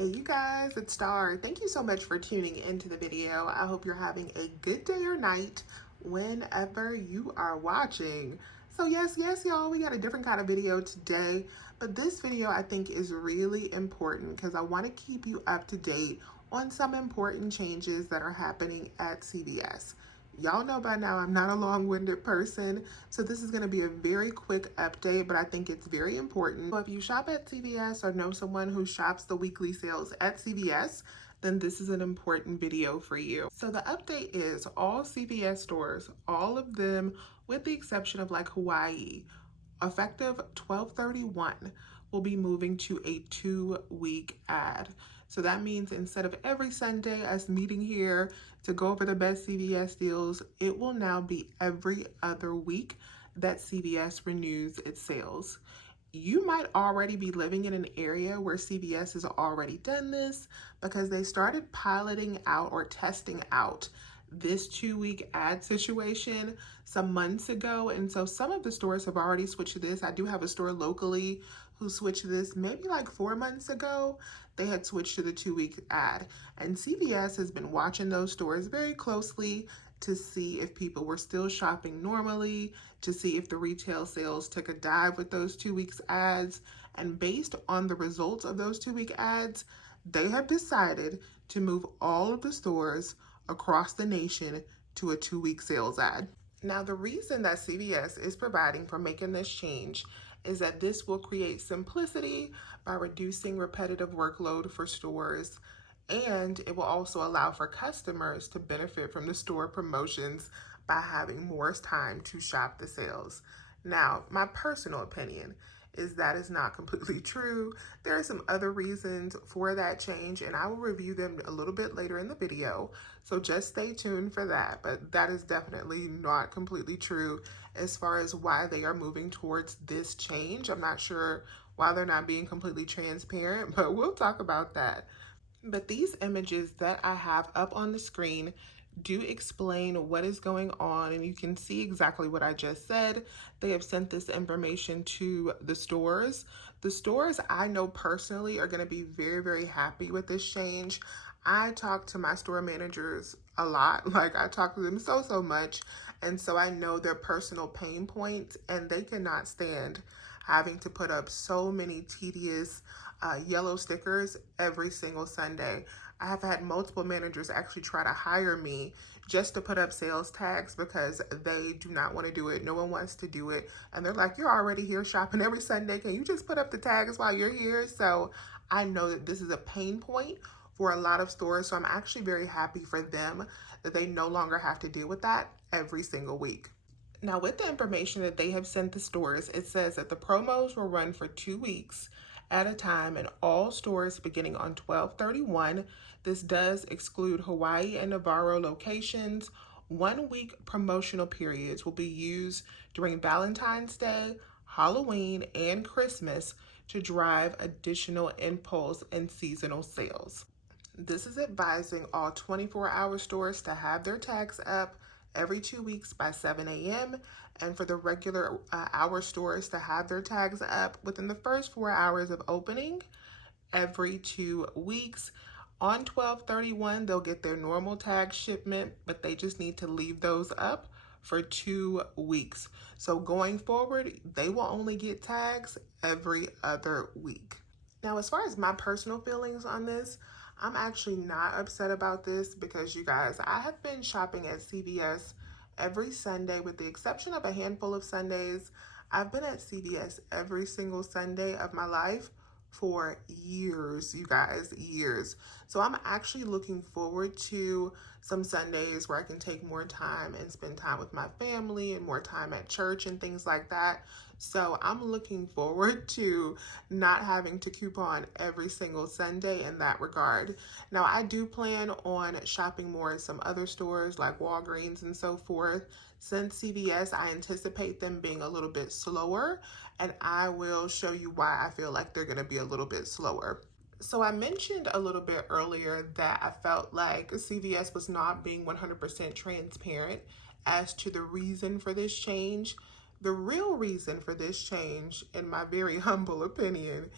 Hey you guys, it's Star. Thank you so much for tuning into the video. I hope you're having a good day or night whenever you are watching. So yes, y'all, we got a different kind of video today, but this video I think is really important because I want to keep you up to date on some important changes that are happening at CVS. Y'all know by now I'm not a long-winded person, so this is going to be a very quick update, but I think it's very important. So if you shop at CVS or know someone who shops the weekly sales at CVS, then this is an important video for you. So the update is all CVS stores, all of them with the exception of like Hawaii, effective 12/31, will be moving to a 2-week ad. So that means instead of every Sunday us meeting here to go over the best CVS deals, it will now be every other week that CVS renews its sales. You might already be living in an area where CVS has already done this because they started piloting out or testing out this 2-week ad situation some months ago. And so some of the stores have already switched to this. I do have a store locally who switched to this maybe like 4 months ago. They had switched to the 2-week ad. And CVS has been watching those stores very closely to see if people were still shopping normally, to see if the retail sales took a dive with those 2 weeks ads. And based on the results of those 2-week ads, they have decided to move all of the stores across the nation to a 2-week sales ad. Now, the reason that CVS is providing for making this change is that this will create simplicity by reducing repetitive workload for stores, and it will also allow for customers to benefit from the store promotions by having more time to shop the sales. Now, my personal opinion is that is not completely true. There are some other reasons for that change, and I will review them a little bit later in the video, so just stay tuned for that. But that is definitely not completely true as far as why they are moving towards this change. I'm not sure why they're not being completely transparent, but we'll talk about that. But these images that I have up on the screen do explain what is going on, and you can see exactly what I just said. They have sent this information to the stores. The stores I know personally are going to be very, very happy with this change. I talk to my store managers a lot. Like, I talk to them so much, and so I know their personal pain points, and they cannot stand having to put up so many tedious yellow stickers every single Sunday. I have had multiple managers actually try to hire me just to put up sales tags because they do not want to do it. No one wants to do it. And they're like, you're already here shopping every Sunday. Can you just put up the tags while you're here? So I know that this is a pain point for a lot of stores. So I'm actually very happy for them that they no longer have to deal with that every single week. Now, with the information that they have sent the stores, it says that the promos will run for 2 weeks at a time in all stores beginning on 12/31. This does exclude Hawaii and Navarro locations. 1-week promotional periods will be used during Valentine's Day, Halloween, and Christmas to drive additional impulse and seasonal sales. This is advising all 24-hour stores to have their tags up every 2 weeks by 7 a.m. and for the regular hour stores to have their tags up within the first 4 hours of opening every 2 weeks. On 12/31, they'll get their normal tag shipment, but they just need to leave those up for 2 weeks. So going forward, they will only get tags every other week. Now, as far as my personal feelings on this, I'm actually not upset about this because, you guys, I have been shopping at CVS every Sunday with the exception of a handful of Sundays. I've been at CVS every single Sunday of my life for years, you guys, years. So I'm actually looking forward to some Sundays where I can take more time and spend time with my family and more time at church and things like that. So I'm looking forward to not having to coupon every single Sunday in that regard. Now, I do plan on shopping more at some other stores like Walgreens and so forth. Since CVS, I anticipate them being a little bit slower, and I will show you why I feel like they're going to be a little bit slower. So I mentioned a little bit earlier that I felt like CVS was not being 100% transparent as to the reason for this change. The real reason for this change, in my very humble opinion,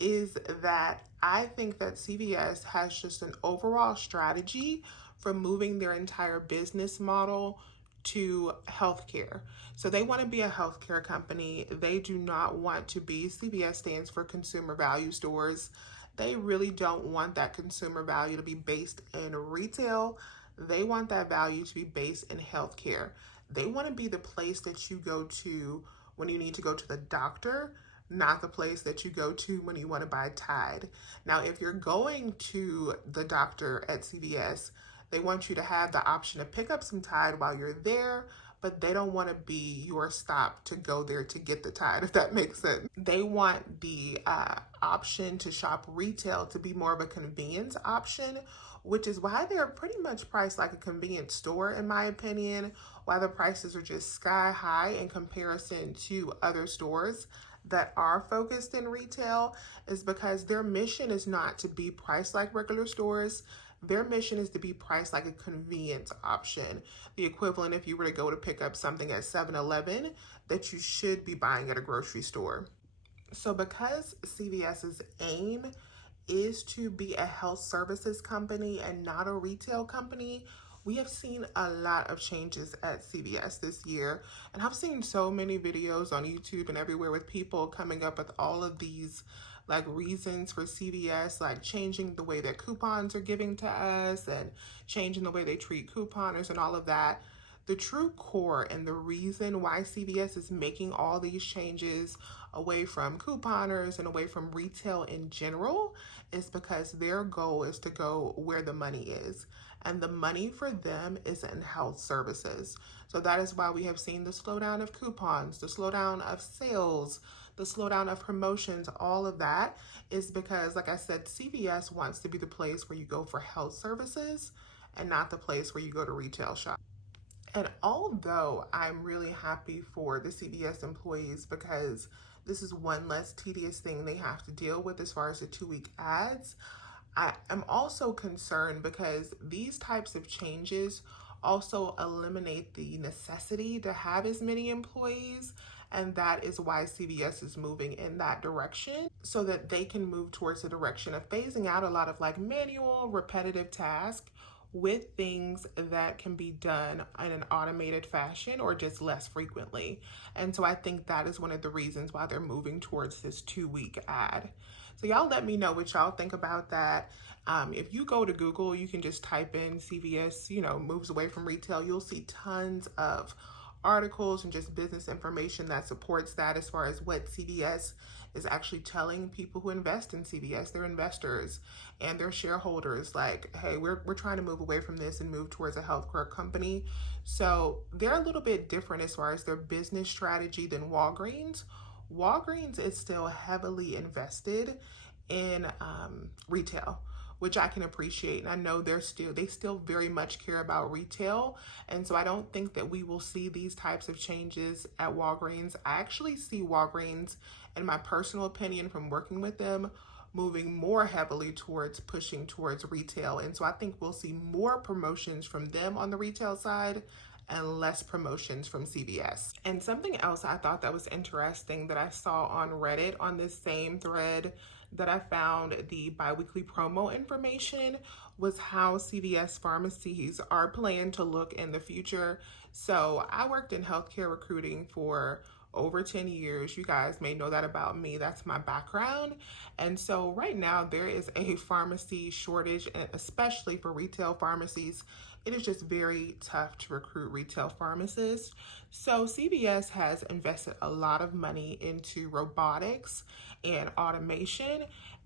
is that I think that CVS has just an overall strategy for moving their entire business model to healthcare. So they want to be a healthcare company. They do not want to be, CVS stands for Consumer Value Stores. They really don't want that consumer value to be based in retail. They want that value to be based in healthcare. They want to be the place that you go to when you need to go to the doctor, not the place that you go to when you want to buy Tide. Now, if you're going to the doctor at CVS, they want you to have the option to pick up some Tide while you're there, but they don't want to be your stop to go there to get the Tide, if that makes sense. They want the option to shop retail to be more of a convenience option, which is why they're pretty much priced like a convenience store, in my opinion, why the prices are just sky high in comparison to other stores that are focused in retail, is because their mission is not to be priced like regular stores. Their mission is to be priced like a convenience option. The equivalent if you were to go to pick up something at 7-Eleven that you should be buying at a grocery store. So because CVS's aim is to be a health services company and not a retail company, we have seen a lot of changes at CVS this year. And I've seen so many videos on YouTube and everywhere with people coming up with all of these like reasons for CVS, like changing the way that coupons are giving to us and changing the way they treat couponers and all of that. The true core and the reason why CVS is making all these changes away from couponers and away from retail in general is because their goal is to go where the money is. And the money for them is in health services. So that is why we have seen the slowdown of coupons, the slowdown of sales, the slowdown of promotions. All of that is because, like I said, CVS wants to be the place where you go for health services and not the place where you go to retail shop. And although I'm really happy for the CVS employees because this is one less tedious thing they have to deal with as far as the 2-week ads, I am also concerned because these types of changes also eliminate the necessity to have as many employees. And that is why CVS is moving in that direction so that they can move towards the direction of phasing out a lot of like manual, repetitive tasks with things that can be done in an automated fashion or just less frequently. And so I think that is one of the reasons why they're moving towards this 2-week ad. So y'all let me know what y'all think about that. If you go to Google, you can just type in CVS, moves away from retail. You'll see tons of articles and just business information that supports that as far as what CVS is actually telling people who invest in CVS, their investors and their shareholders, like, hey, we're trying to move away from this and move towards a healthcare company. So they're a little bit different as far as their business strategy than Walgreens. Walgreens is still heavily invested in retail, which I can appreciate. And I know they still very much care about retail. And so I don't think that we will see these types of changes at Walgreens. I actually see Walgreens, in my personal opinion, from working with them, moving more heavily towards pushing towards retail. And so I think we'll see more promotions from them on the retail side and less promotions from CVS. And something else I thought that was interesting that I saw on Reddit on this same thread that I found the biweekly promo information was how CVS pharmacies are planned to look in the future. So I worked in healthcare recruiting for over 10 years. You guys may know that about me. That's my background. And so right now there is a pharmacy shortage, and especially for retail pharmacies. It is just very tough to recruit retail pharmacists. So CVS has invested a lot of money into robotics and automation,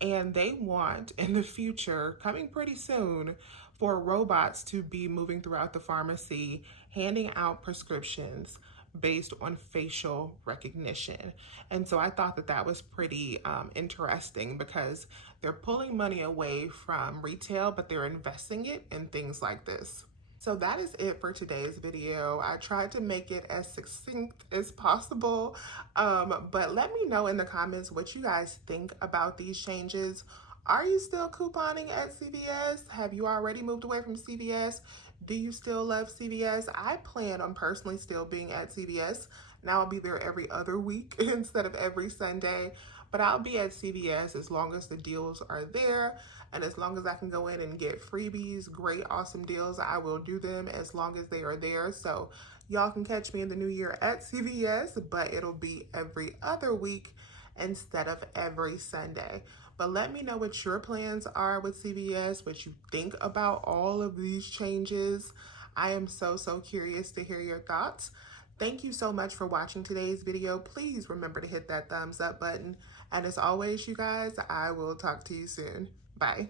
and they want in the future, coming pretty soon, for robots to be moving throughout the pharmacy, handing out prescriptions based on facial recognition. And so I thought that that was pretty interesting because they're pulling money away from retail, but they're investing it in things like this. So that is it for today's video. I tried to make it as succinct as possible, but let me know in the comments what you guys think about these changes. Are you still couponing at CVS? Have you already moved away from CVS? Do you still love CVS? I plan on personally still being at CVS. Now I'll be there every other week instead of every Sunday. but I'll be at CVS as long as the deals are there, and as long as I can go in and get freebies, great, awesome deals, I will do them as long as they are there. So y'all can catch me in the new year at CVS, but it'll be every other week instead of every Sunday. But let me know what your plans are with CVS, what you think about all of these changes. I am so curious to hear your thoughts. Thank you so much for watching today's video. Please remember to hit that thumbs up button. And as always, you guys, I will talk to you soon. Bye.